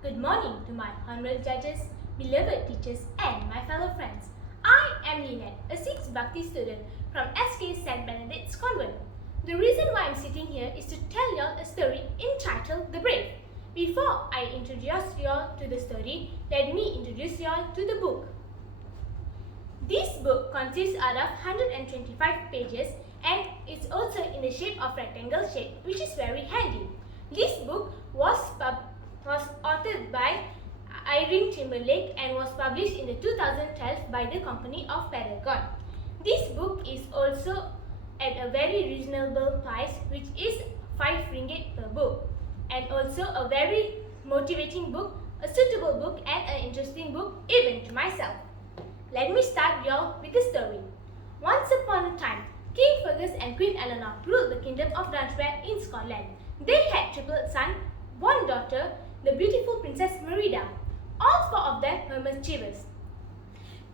Good morning to my honorable judges, beloved teachers and my fellow friends. I am Lynette, a Sksbc student from SK St. Benedict's Convent. The reason why I'm sitting here is to tell y'all a story entitled The Brave. Before I introduce y'all to the story, let me introduce y'all to the book. This book consists out of 125 pages and it's also in the shape of rectangle shape, which is very handy. This book was authored by Irene Timberlake and was published in the 2012 by the company of Pertandingan. This book is also at a very reasonable price, which is 5 ringgit per book, and also a very motivating book, a suitable book and an interesting book even to myself. Let me start y'all with the story. Once upon a time, King Fergus and Queen Eleanor ruled the kingdom of Dunsware in Scotland. They had triplet son, one daughter, the beautiful Princess Merida. All four of them were mischievous.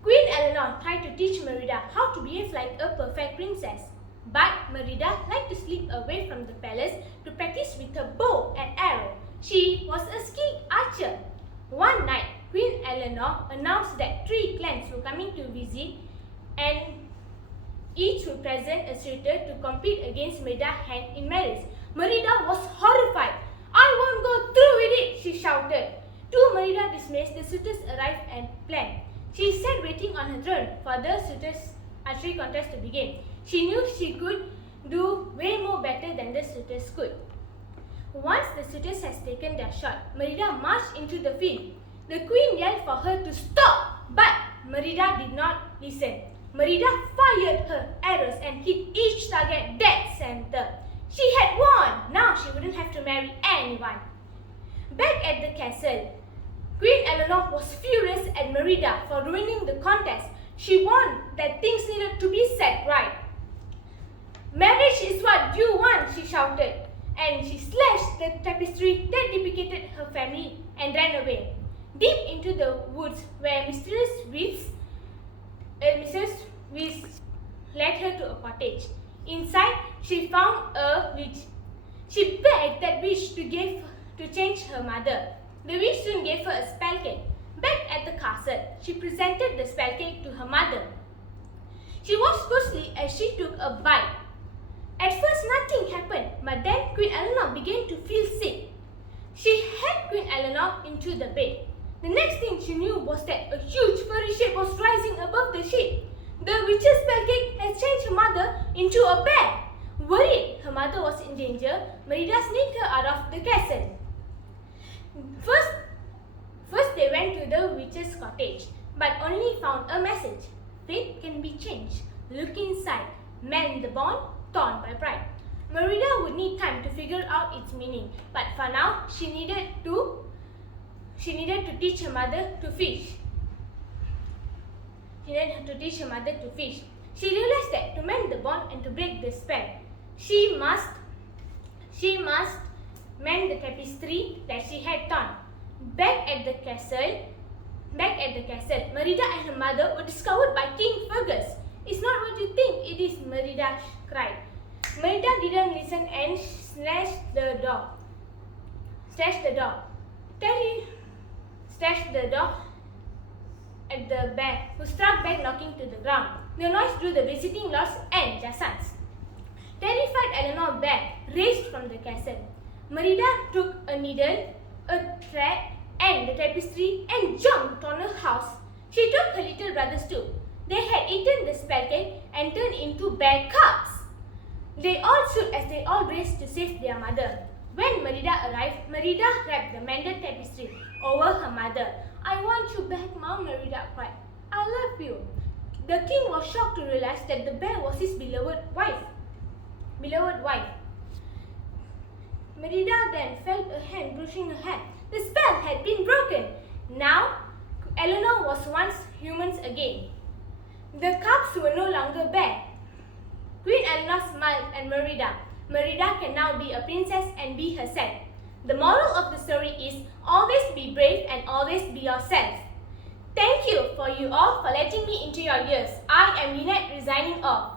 Queen Eleanor tried to teach Merida how to behave like a perfect princess. But Merida liked to slip away from the palace to practice with her bow and arrow. She was a skilled archer. One night, Queen Eleanor announced that 3 clans were coming to visit and each would present a suitor to compete against Merida's hand in marriage. Merida was horrified. "I won't go through with it," she shouted. To Merida's dismay, the suitors arrived and planned. She sat waiting on her throne for the suitors' archery contest to begin. She knew she could do way more better than the suitors could. Once the suitors had taken their shot, Merida marched into the field. The queen yelled for her to stop, but Merida did not listen. Merida fired her arrows and hit each target dead center. She had won! Now she wouldn't have to marry anyone. Back at the castle, Queen Eleanor was furious at Merida for ruining the contest. She warned that things needed to be set right. "Marriage is what you want," she shouted, and she slashed the tapestry that depicted her family and ran away. Deep into the woods where mysterious weeds led her to a cottage. Inside, she found a witch. She begged that witch to change her mother. The witch soon gave her a spell cake. Back at the castle, she presented the spell cake to her mother. She watched closely as she took a bite. At first, nothing happened, but then Queen Eleanor began to feel sick. She had Queen Eleanor into the bed. The next thing she knew was that a huge furry shape was rising above the ship. The witch's spell cake had changed her mother into a bear. Worried her mother was in danger, Merida sneaked her out of the castle. First they went to the witch's cottage, but only found a message. "Fate can be changed. Look inside. Mend the bond torn by pride." Merida would need time to figure out its meaning, but for now she needed to teach her mother to fish. She realized that to mend the bond and to break the spell, she must mend the tapestry that she had torn. Back at the castle, Merida and her mother were discovered by King Fergus. "It's not what you think it is," Merida cried. Merida didn't listen and slashed the door. At the bear, who struck back knocking to the ground. The noise drew the visiting lords and their sons. Terrified, Eleanor Bear raced from the castle. Merida took a needle, a thread, and the tapestry and jumped on her house. She took her little brothers too. They had eaten the spell cake and turned into bear cubs. They all stood as they all raced to save their mother. When Merida arrived, Merida wrapped the mended tapestry over her mother. "I want you back, Mom," Merida cried. "I love you." The king was shocked to realize that the bear was his beloved wife. Merida then felt a hand brushing her head. The spell had been broken. Now, Eleanor was once humans again. The cubs were no longer bear. Queen Eleanor smiled at Merida. Merida can now be a princess and be herself. The moral of the story is always be brave and always be yourself. Thank you for you all for letting me into your ears. I am Lynette resigning off.